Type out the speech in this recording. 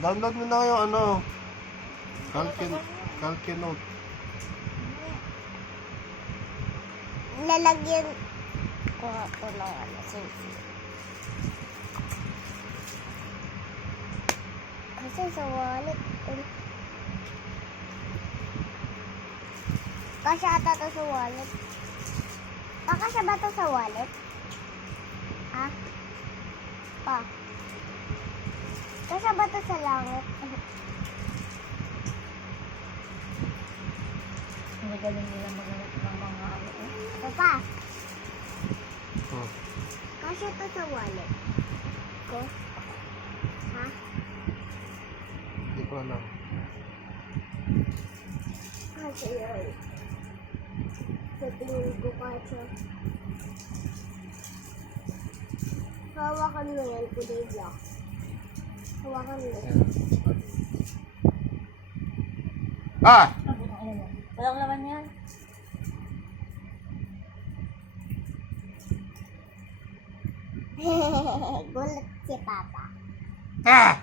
Download mo na yung ano. Calcinote. Lalagyan ko ito ng ano, sisi. Kasi sa wallet. Kasi ata to sa wallet. Kakasya ba to sa wallet? Ha? Pa? Kasya ba to sa langit? Magaling nila maganap ng mga ano. Papa, Hmm. kasya to sa wallet ko? Ha? Hindi ko alam. Kasi yun. Sa tingin ko kasya. Hawakan mo yan, kulay black. Hawakan mo. Ah! Walang laman yan. Gulat si Papa. Ah!